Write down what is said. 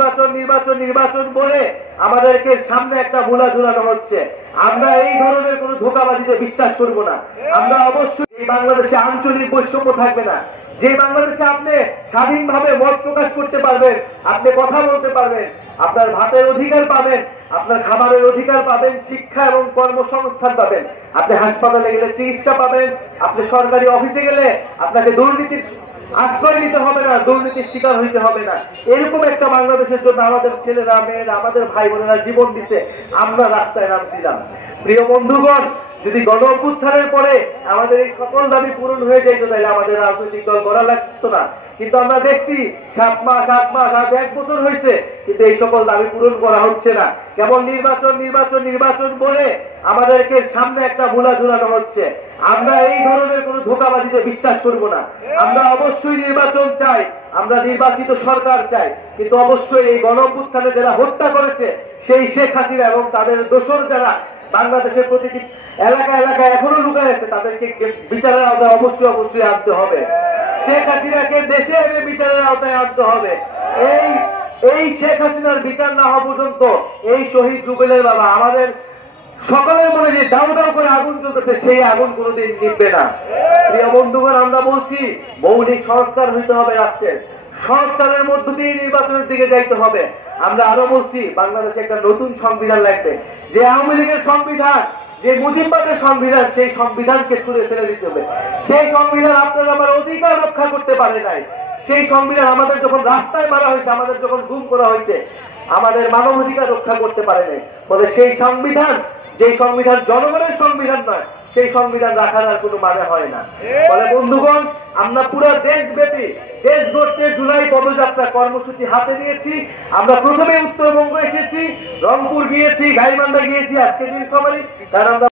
নির্বাচন নির্বাচন নির্বাচন বলে আমাদেরকে সামনে একটা ভুলা ঝুলানো হচ্ছে। আমরা এই ধরনের কোন ধোঁকাবাজিতে বিশ্বাস করব না। আমরা অবশ্যই এই বাংলাদেশে আঞ্চলিক বৈষম্য থাকবে না। যে বাংলাদেশে আপনি স্বাধীনভাবে মত প্রকাশ করতে পারবেন, আপনি কথা বলতে পারবেন, আপনার ভাতের অধিকার পাবেন, আপনার খাবারের অধিকার পাবেন, শিক্ষা এবং কর্মসংস্থান পাবেন, আপনি হাসপাতালে গেলে চিকিৎসা পাবেন, আপনি সরকারি অফিসে গেলে আপনাকে দুর্নীতির আশ্রয় নিতে হবে না, দুর্নীতির শিকার হইতে হবে না। এরকম একটা বাংলাদেশের জন্য আমাদের ছেলেরা মেয়েরা আমাদের ভাই বোনেরা জীবন দিতে আমরা রাস্তায় নামছিলাম। প্রিয় বন্ধুগণ, যদি গণ অভ্যুত্থানের পরে আমাদের এই সকল দাবি পূরণ হয়ে যেত তাহলে আমাদের রাজনৈতিক দল গড়া লাগতো না। কিন্তু আমরা দেখছি 7 মাস 8 মাস আজ 1 বছর হয়েছে, কিন্তু এই সকল দাবি পূরণ করা হচ্ছে না। কেবল নির্বাচন নির্বাচন নির্বাচন বলে আমাদেরকে সামনে একটা ভুলা ঝুলানো হচ্ছে। আমরা এই ধরনের কোন ধোঁকাবাজিতে বিশ্বাস করব না। আমরা অবশ্যই নির্বাচন চাই, আমরা নির্বাচিত সরকার চাই, কিন্তু অবশ্যই এই গণ অভ্যুত্থানে যারা হত্যা করেছে সেই শেখ হাসিনা এবং তাদের দোসর যারা বাংলাদেশের প্রতিটি এলাকায় এলাকায় এখনো লুকায় আছে তাদেরকে বিচারের আওতায় অবশ্যই অবশ্যই আনতে হবে। শেখ হাসিনাকে দেশে এনে বিচারের আওতায় আনতে হবে। এই শেখ হাসিনার বিচার না হওয়া পর্যন্ত এই শহীদ রুবেলের বাবা আমাদের সকলের মনে যে দাউ দাউ করে আগুন চলতেছে সেই আগুন কোনোদিন নিভবে না। প্রিয় বন্ধুগণ, আমরা বলছি মৌলিক সংস্কার হইতে হবে রাষ্ট্রের, সংস্কারের মধ্য দিয়ে নির্বাচনের দিকে যাইতে হবে। আমরা আরো বলছি বাংলাদেশে একটা নতুন সংবিধান লাগবে। যে আওয়ামী লীগের সংবিধান, যে মুজিববাদের সংবিধান, সেই সংবিধানকে ছুঁড়ে ফেলে দিতে হবে। সেই সংবিধান আপনারা আমার অধিকার রক্ষা করতে পারে নাই। সেই সংবিধান আমাদের যখন রাস্তায় মারা হয়েছে, আমাদের যখন গুম করা হয়েছে, আমাদের মানবাধিকার রক্ষা করতে পারে নাই। ফলে সেই সংবিধান, যে সংবিধান জনগণের সংবিধান নয়, সেই সংবিধান রাখার আর কোনো মানে হয় না। ফলে বন্ধুগণ, আমরা পুরো দেশব্যাপী দেশ গড়তে জুলাই পদযাত্রা কর্মসূচি হাতে নিয়েছি। আমরা প্রথমে উত্তরবঙ্গ এসেছি, রংপুর গিয়েছি, গাইবান্ধা গিয়েছি, আজকে নীলফামারী, কারণ আমরা